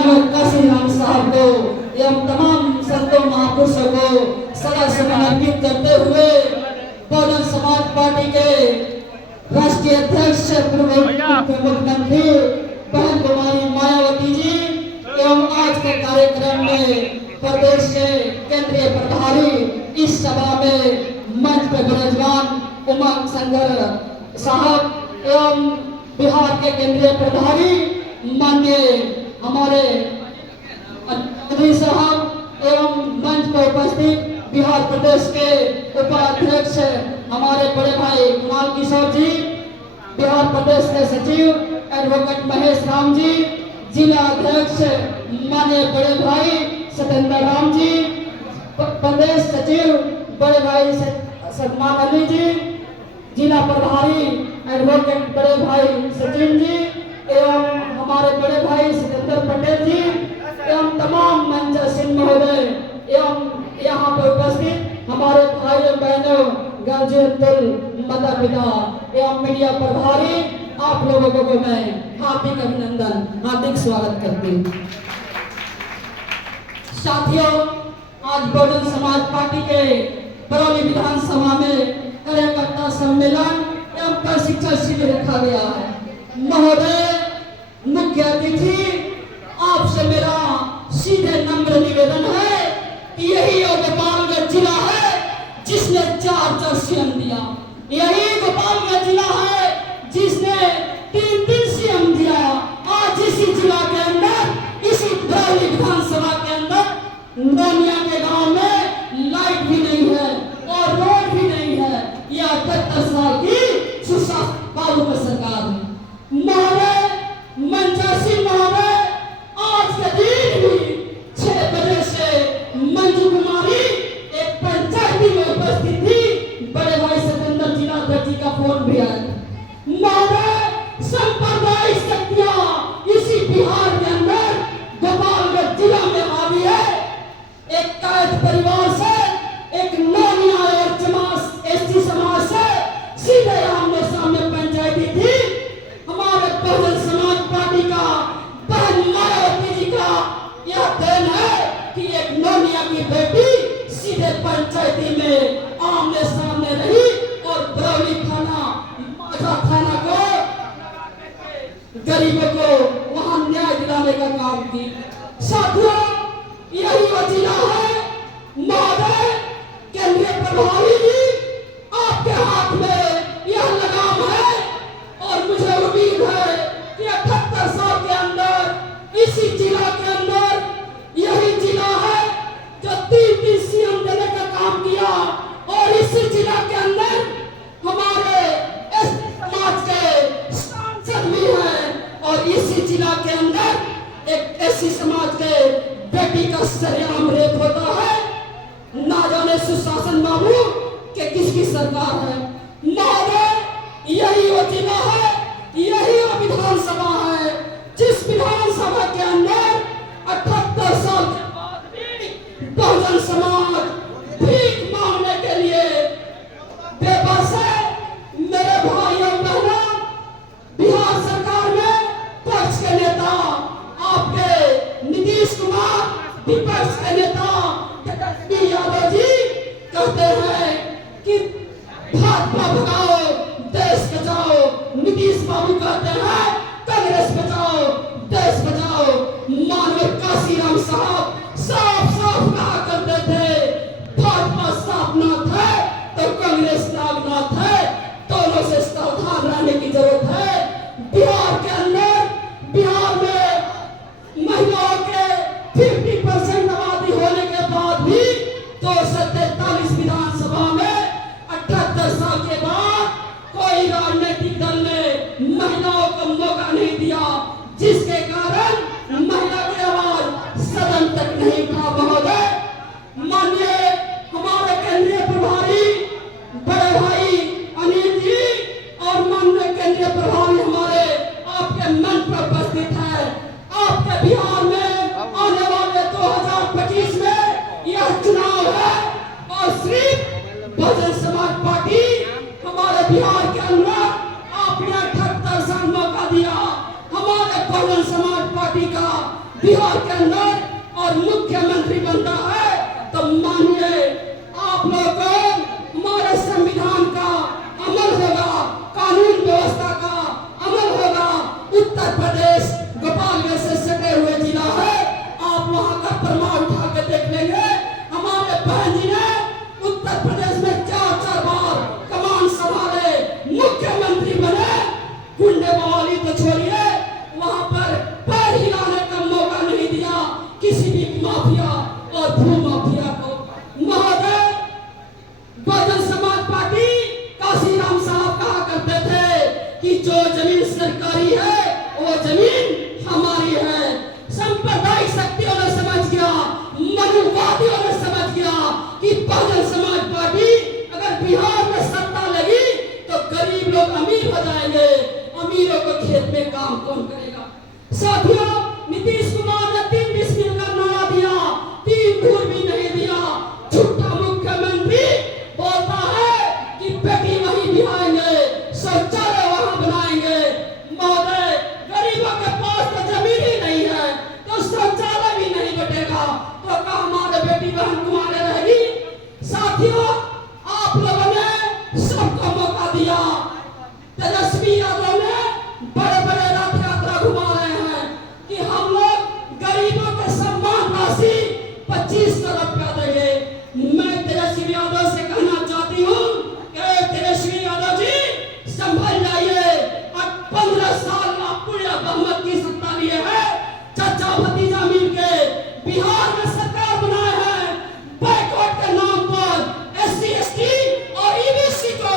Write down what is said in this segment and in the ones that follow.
मानव काशीराम साहब को एवं तमाम संतों महापुरुषों को सदा समर्पित करते हुए बहुजन समाज पार्टी के राष्ट्रीय अध्यक्ष मुख्यमंत्री बहन कुमारी मायावती जी एवं आज के कार्यक्रम में प्रदेश के केंद्रीय प्रभारी इस सभा में मंच पर विराजमान उमंग संगर साहब एवं बिहार के केंद्रीय प्रभारी माननीय हमारे अध्यक्ष साहब एवं मंच पर उपस्थित बिहार प्रदेश के उपाध्यक्ष हमारे बड़े भाई कुणाल किशोर जी, बिहार प्रदेश के सचिव एडवोकेट महेश राम जी, जिला अध्यक्ष माननीय बड़े भाई सत्येंद्र राम जी, प्रदेश सचिव बड़े भाई सलमान अली जी, जिला प्रभारी एडवोकेट बड़े भाई सचिन जी एवं हमारे बड़े भाई सत्येंद्र पटेल जी एवं तमाम मंचासीन महोदय एवं यहाँ पर उपस्थित हमारे भाइयों बहनों गार्जियन माता पिता एवं मीडिया प्रभारी, आप लोगों को मैं हार्दिक अभिनंदन हार्दिक स्वागत करती हूँ। साथियों, आज बहुजन समाज पार्टी के बरौली विधानसभा में कार्यकर्ता सम्मेलन एवं प्रशिक्षण शिविर रखा गया है। महोदय, मुख्य अतिथि, आपसे मेरा सीधे नम्र निवेदन है कि यही गोपालगंज जिला है जिसने 4 सीएम दिया, यही गोपालगंज जिला है जिसने 3 सीएम दिया। आज इसी जिला के अंदर, इसी बरौली विधानसभा के अंदर नोनिया के गांव में लाइट भी नहीं है और रोड भी नहीं है। यह 78 साल की सुशासन बाबू की सरकार है। महोदय, मंचासी महोदय, आज के दिन भी 6 बजे से मंजू कुमारी एक पंचायती में उपस्थित थी। बड़े भाई सत्येंद्र जिला अध्यक्ष का फोन भी आया। महोदय, सांप्रदायिक शक्तियां इसी बिहार के अंदर गोपालगंज जिला में हावी है। एक कैद परिवार से, एक नौनिया और जमात एसटी समाज से सीधे आमने सामने पंचायती थी। हमारे बहुजन समाज पार्टी का बहन मायावती जी का यह देन है कि एक नौनिया की बेटी सीधे पंचायती में आमने सामने रही और बरौली थाना माझा थाना को गरीबों को वहां न्याय दिलाने का काम की। साथियों, यही वो जिला है। महोदय, केंद्रीय प्रभारी जी, आपके हाथ में यह लगाम है और मुझे उम्मीद है कि 78 साल के अंदर इसी जिला के अंदर यही जिला है जो 3 सीएम देने का काम किया और इसी जिला के अंदर हमारे एसटी समाज के सांसद भी हैं और इसी जिला के अंदर एक एससी समाज के बेटी का सरेआम रेप होता है। ना जाने सुशासन बाबू के किसकी सरकार है। महोदय, यही वो जिला है, यही वो विधानसभा है जिस विधानसभा के अंदर 78 साल के बाद भी बहुजन समाज भीख मांगने के लिए बेबस है। मेरे भाइयों बहनों, बिहार सरकार में पक्ष के नेता आपके नीतीश कुमार, विपक्ष के नेता तेजस्वी यादव जी कहते हैं कि भाजपा भगाओ देश बचाओ। नीतीश बाबू कहते हैं कांग्रेस बचाओ देश बचाओ। मानव काशीराम साहब साफ साफ कहा करते थे, भाजपा साधनाथ है तो कांग्रेस नागनाथ है, दोनों से सावधान रहने की जरूरत है। बिहार के अंदर, बिहार में महिलाओं के 50% आबादी होने के बिहार के अंदर और मुख्यमंत्री बनता है तो मानिए आप लोगों को हमारे संविधान का अमल होगा, कानून व्यवस्था का अमल होगा। उत्तर प्रदेश गोपालगंज से सटे हुए जिला है, आप वहां का प्रमाण उठा के देख लेंगे। हमारे बहन जी ने उत्तर प्रदेश में 4-4 बार कमान संभाले, मुख्यमंत्री बने। गुंडे बवाली तो छोड़िए, वहां पर पैर हिलाने का मौका नहीं दिया किसी भी माफिया और भू माफिया को। महोदय, बहुजन समाज पार्टी काशीराम साहब कहा करते थे कि जो जमीन सरकारी है वो जमीन हमारी है। सांप्रदायिक शक्तियों ने समझ गया, मनुवादियों ने समझ गया कि बहुजन समाज पार्टी अगर बिहार में सत्ता लगी तो गरीब लोग अमीर हो जाएंगे, अमीरों को खेत में काम कौन करेगा। साथियों, नीतीश कुमार ने 3 डिसमिल का नारा दिया, 3 धूर भी नहीं दिया। झूठा मुख्यमंत्री बोलता है कि बेटी वहीं बिहाएंगे, शौचालय वहां बनाएंगे। महोदय, गरीबों के पास तो जमीन ही नहीं है तो शौचालय भी नहीं बटेगा, तो कहा हमारे बेटी बहन कुमारे रहेगी। साथियों, आप लोगों ने सबको मौका दिया। तेजस्वी यादव ने बड़े-बड़े रथ यात्रा घुमा रहे हैं कि हम लोग गरीबों के सम्मान राशि 25 करोड़ रुपया देंगे। मैं तेजस्वी यादव से कहना चाहती हूँ कि तेजस्वी यादव जी संभल जाइए। अब 15 साल आप पूरे बहुमत की सत्ता लिए है, चाचा भतीजा मिलके बिहार में सरकार बनाए हैं। बैकवर्ड के नाम पर SC ST और EBC को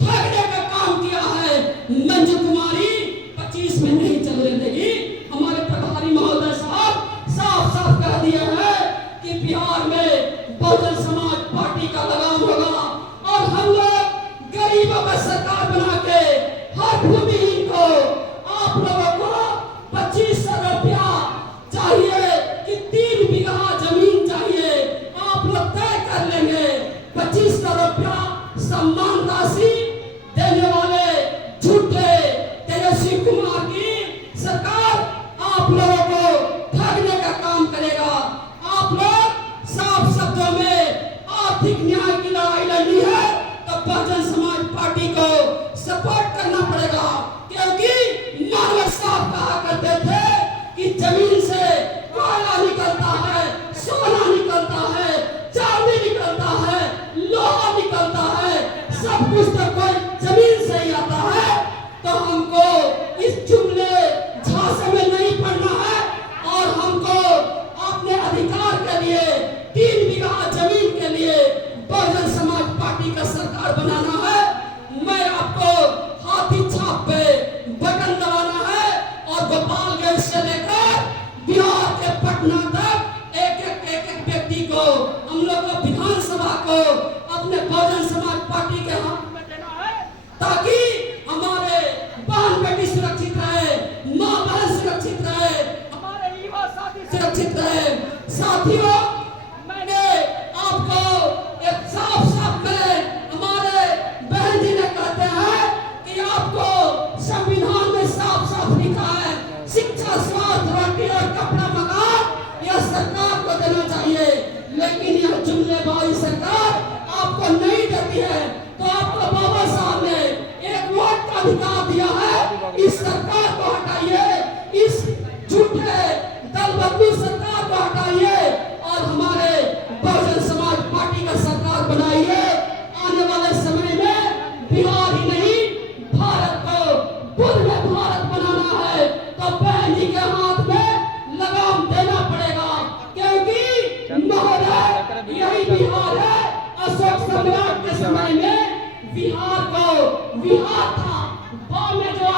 ठगने का काम किया है। मंजू कुमारी 25 में नहीं चलने देगी। हमारे प्रभारी महोदय साहब साफ-साफ कह दिए हैं कि बिहार में बहुजन समाज पार्टी का लगाम होगा और हम लोग गरीबों का सरकार बना के हर भूमिहीन को, आप लोगों को 2500 रुपया चाहिए कि 3 बीघा जमीन चाहिए, आप लोग तय कर लेंगे। 2500 रुपया सम्मान राशि देने वाले झूठे तेजस्वी कुमार की सरकार आप लोगों को ठगने का काम करेगा। आप लोग साफ शब्दों में आर्थिक न्याय की लड़ाई लड़नी है तो बहुजन समाज पार्टी को सपोर्ट करना पड़ेगा, क्योंकि मानव साहब कहा करते थे कि जमीन से कोयला निकलता है, सोना निकलता है, चांदी निकलता है, लोहा निकलता है, सब कुछ तो कोई जमीन से ही आता है। तो हमको इस जुमले झांसे में नहीं पड़ना है और हमको अपने अधिकार के लिए 3 बीघा जमीन के लिए बहुजन समाज पार्टी का सरकार बनाना है। मैं आपको हाथी छाप पे बटन दबाना है और गोपालगंज से लेकर बिहार के पटना तक एक-एक व्यक्ति को, हम लोग को विधानसभा को अपने बहुजन समाज पार्टी के हाथ में देना है ताकि हमारे बहन बेटी सुरक्षित रहे, माँ बहन सुरक्षित रहे, हमारे युवा साथी सुरक्षित रहे। साथियों, मैंने आपको एक साफ-साफ में हमारे बहन जी ने कहते हैं कि आपको संविधान में साफ-साफ लिखा है शिक्षा, स्वास्थ्य, रोटी और कपड़ा मकान यह सरकार को देना चाहिए, लेकिन यह जुमलेबाजी सरकार आपको नहीं देती है। तो आपको बाबा साहब ने एक वोट का अधिकार दिया है, इस सरकार को हटाइए, इस झूठे दल बदलू सरकार को हटाइए और हमारे बहुजन समाज पार्टी का सरकार बनाइए। आने वाले समय में बिहार ही नहीं भारत को बुद्ध में भारत बनाना है तो बहन जी के हाथ में लगाम देना पड़ेगा, क्योंकि महोदय यही बिहार है। अशोक सम्राट के समय में बिहार को विहार था, बाद में जो